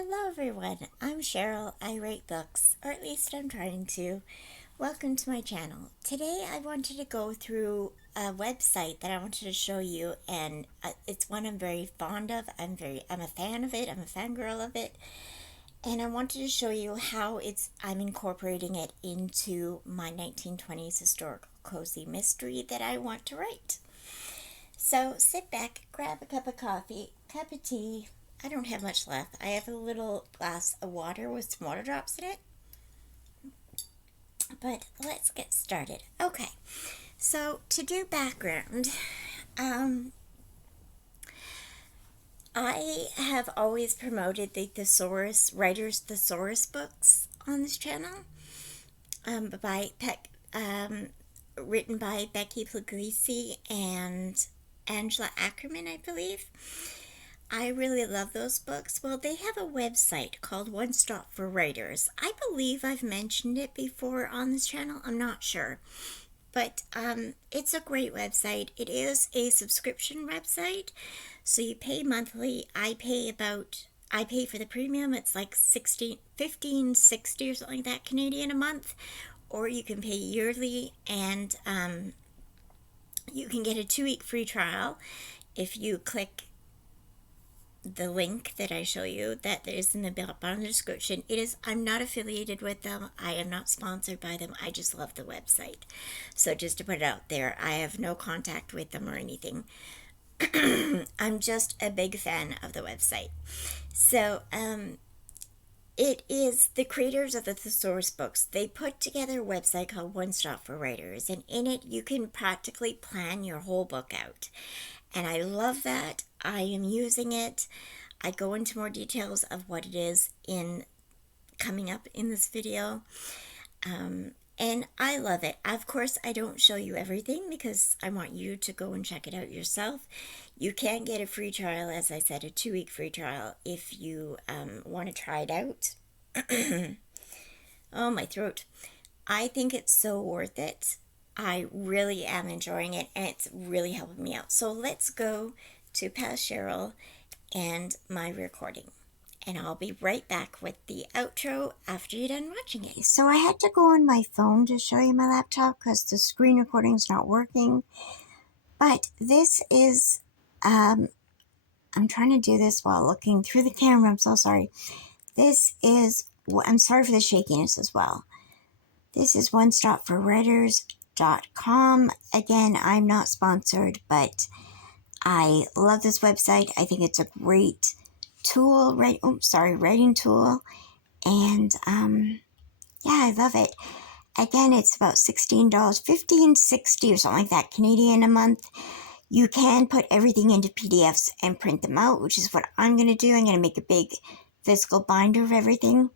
Hello everyone, I'm Cheryl. I write books, or at least I'm trying to. Welcome to my channel. Today I wanted to go through a website that I wanted to show you, and it's one I'm very fond of. I'm a fan of it. I'm a fangirl of it. And I wanted to show you how I'm incorporating it into my 1920s historical cozy mystery that I want to write. So sit back, grab a cup of coffee, cup of tea. I don't have much left. I have a little glass of water with some water drops in it. But let's get started. Okay, so to do background, I have always promoted the Writer's Thesaurus books on this channel, written by Becky Puglisi and Angela Ackerman, I believe. I really love those books. Well, they have a website called One Stop for Writers. I believe I've mentioned it before on this channel. I'm not sure. But it's a great website. It is a subscription website. So you pay monthly. I pay for the premium. It's like $15.60 or something like that Canadian a month. Or you can pay yearly, and you can get a 2-week free trial if you click the link that I show you that is in the bottom of the description. I'm not affiliated with them. I am not sponsored by them. I just love the website. So just to put it out there, I have no contact with them or anything. I'm just a big fan of the website. So it is the creators of the Thesaurus books. They put together a website called One Stop for Writers, and in it you can practically plan your whole book out. And I love that. I am using it. I go into more details of what it is coming up in this video. And I love it. Of course, I don't show you everything because I want you to go and check it out yourself. You can get a free trial, as I said, a 2-week free trial if you want to try it out. Oh, my throat. I think it's so worth it. I really am enjoying it, and it's really helping me out. So let's go to past Cheryl and my recording. And I'll be right back with the outro after you're done watching it. So I had to go on my phone to show you my laptop because the screen recording's not working. But this is, I'm trying to do this while looking through the camera. I'm so sorry. I'm sorry for the shakiness as well. This is One Stop for Writers.com. Again, I'm not sponsored, but I love this website. I think it's a great tool, writing tool. And yeah, I love it. Again, it's about $16, $15.60 or something like that Canadian a month. You can put everything into PDFs and print them out, which is what I'm going to do. I'm going to make a big physical binder of everything.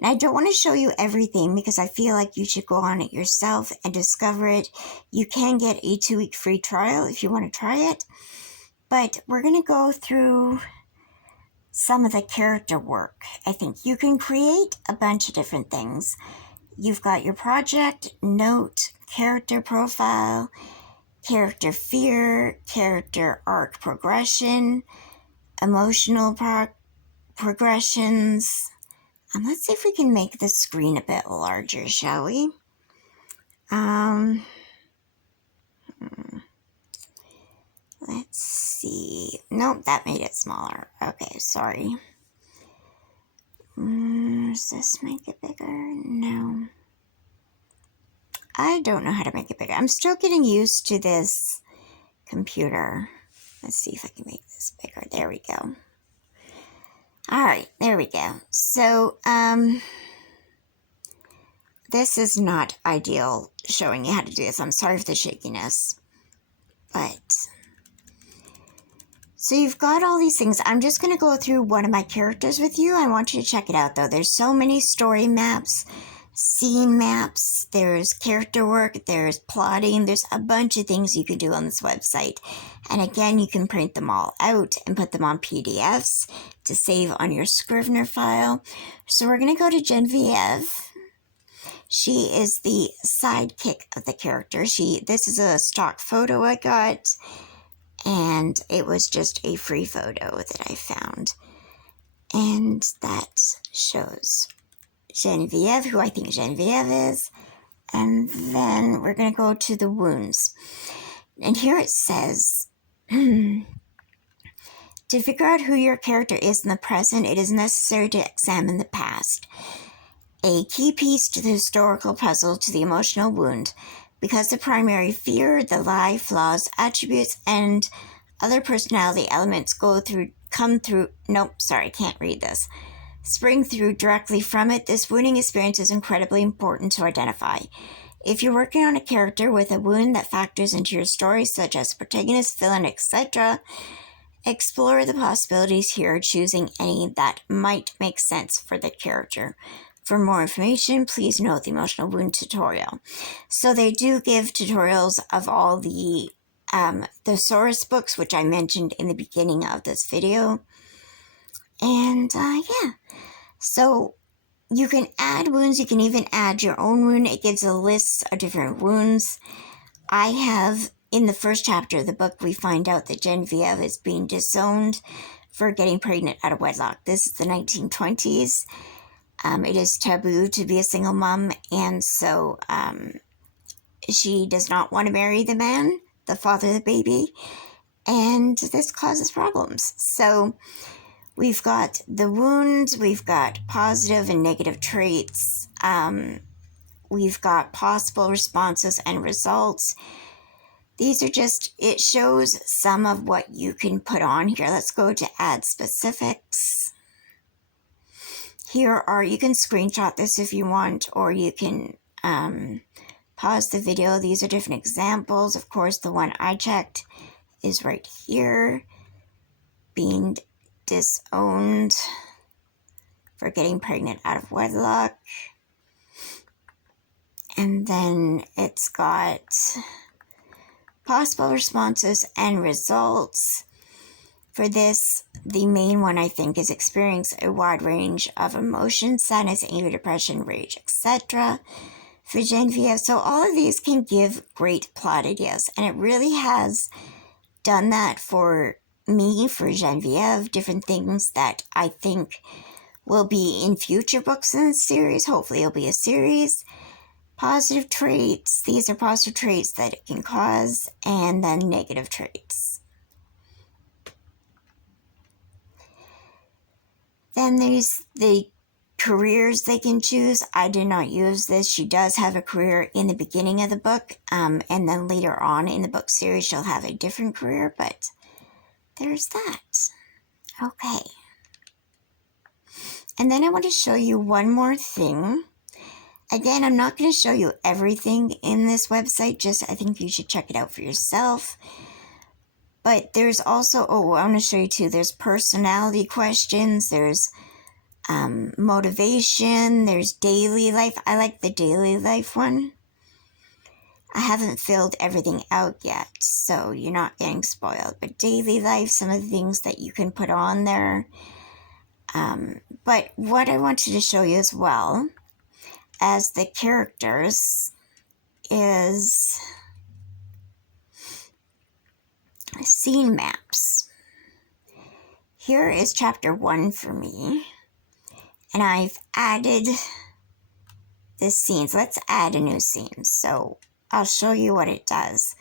And I don't want to show you everything because I feel like you should go on it yourself and discover it. You can get a 2-week free trial if you want to try it. But we're going to go through some of the character work. I think you can create a bunch of different things. You've got your project, note, character profile, character fear, character arc progression, emotional progressions. Let's see if we can make the screen a bit larger, shall we? Let's see. Nope, that made it smaller. Okay, sorry. Does this make it bigger? No. I don't know how to make it bigger. I'm still getting used to this computer. Let's see if I can make this bigger. There we go. All right, there we go. So, this is not ideal showing you how to do this. I'm sorry for the shakiness. But, so you've got all these things. I'm just going to go through one of my characters with you. I want you to check it out, though. There's so many story maps, scene maps, there's character work, there's plotting, there's a bunch of things you can do on this website. And again, you can print them all out and put them on PDFs to save on your Scrivener file. So we're going to go to Genevieve. She is the sidekick of the character. This is a stock photo I got, and it was just a free photo that I found. And that shows Genevieve, who I think Genevieve is. And then we're going to go to the wounds. And here it says, to figure out who your character is in the present, it is necessary to examine the past. A key piece to the historical puzzle to the emotional wound, because the primary fear, the lie, flaws, attributes, and other personality elements spring through directly from it. This wounding experience is incredibly important to identify. If you're working on a character with a wound that factors into your story, such as protagonist, villain, etc., explore the possibilities here, choosing any that might make sense for the character. For more information, please note the emotional wound tutorial. So they do give tutorials of all the thesaurus books, which I mentioned in the beginning of this video. And yeah, so you can add wounds. You can even add your own wound. It gives a list of different wounds. I have, in the first chapter of the book, we find out that Genevieve is being disowned for getting pregnant out of wedlock. This is the 1920s. It is taboo to be a single mom, and so she does not want to marry the man, the father of the baby, and this causes problems. So we've got the wounds, we've got positive and negative traits, we've got possible responses and results. These are just, it shows some of what you can put on here. Let's go to add specifics. Here are, you can screenshot this if you want, or you can pause the video. These are different examples. Of course, the one I checked is right here. Being disowned for getting pregnant out of wedlock. And then it's got possible responses and results. For this, the main one I think is experience a wide range of emotions, sadness, anger, depression, rage, etc. For Genevieve, so all of these can give great plot ideas, and it really has done that for me, for Genevieve, different things that I think will be in future books in this series. Hopefully it'll be a series. Positive traits, these are positive traits that it can cause, and then negative traits. Then there's the careers they can choose. I did not use this. She does have a career in the beginning of the book, and then later on in the book series she'll have a different career, but there's that. Okay. And then I want to show you one more thing. Again, I'm not going to show you everything in this website, just I think you should check it out for yourself. But there's also, I want to show you too, there's personality questions, there's motivation, there's daily life. I like the daily life one. I haven't filled everything out yet, so you're not getting spoiled. But daily life, some of the things that you can put on there. But what I wanted to show you as well as the characters is scene maps. Here is chapter 1 for me, and I've added the scenes. Let's add a new scene. So I'll show you what it does.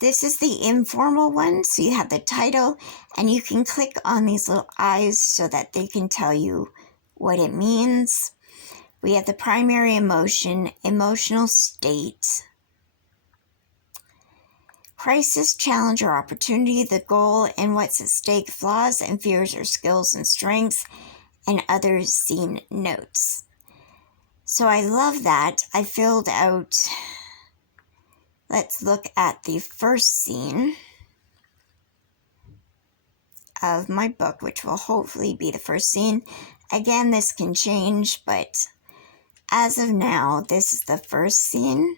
This is the informal one, so you have the title, and you can click on these little eyes so that they can tell you what it means. We have the primary emotion, emotional state, crisis, challenge, or opportunity, the goal and what's at stake, flaws and fears or skills and strengths, and other scene notes. So I love that. I filled out, let's look at the first scene of my book, which will hopefully be the first scene. Again, this can change, but as of now, this is the first scene.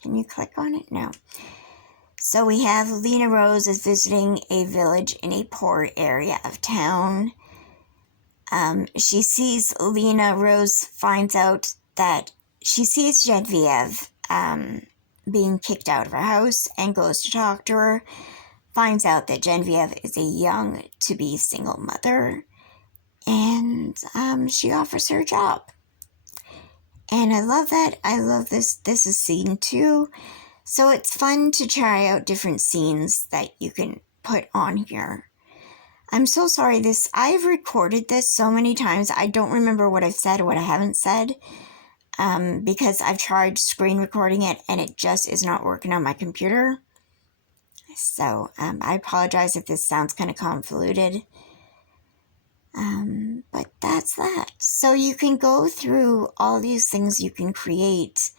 Can you click on it? No. So we have Lena Rose is visiting a village in a poor area of town. She sees Lena Rose finds out that she sees Genevieve being kicked out of her house and goes to talk to her. finds out that Genevieve is a young to-be single mother, and she offers her a job. And I love that. I love this. This is scene 2. So it's fun to try out different scenes that you can put on here. I'm so sorry. I've recorded this so many times. I don't remember what I've said or what I haven't said. Because I've tried screen recording it and it just is not working on my computer. So I apologize if this sounds kind of convoluted. But that's that. So you can go through all these things you can create.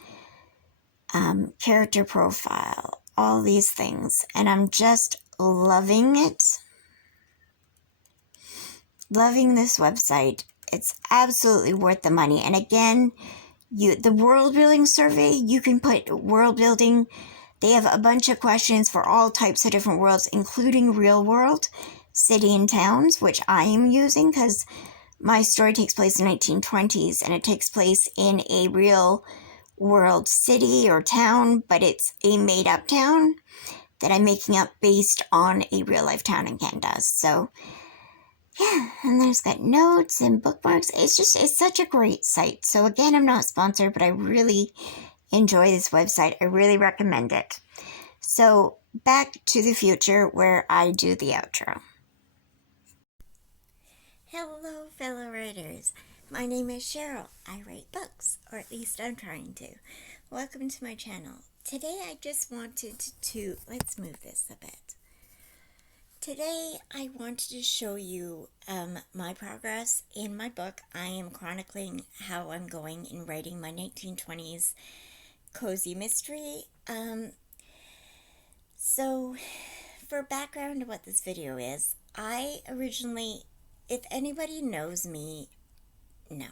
Character profile, all these things. And I'm just loving it. Loving this website. It's absolutely worth the money. And again, the world building survey, you can put world building. They have a bunch of questions for all types of different worlds, including real world, city and towns, which I am using because my story takes place in the 1920s and it takes place in a real world city or town, but it's a made up town that I'm making up based on a real life town in Canada. So yeah, and there's got notes and bookmarks. It's such a great site. So again, I'm not sponsored, but I really enjoy this website. I really recommend it. So back to the future where I do the outro. Hello, fellow writers. My name is Cheryl. I write books, or at least I'm trying to. Welcome to my channel. Today I just wanted to let's move this a bit. Today, I wanted to show you my progress in my book. I am chronicling how I'm going in writing my 1920s cozy mystery. So, for background of what this video is, I originally, if anybody knows me, no,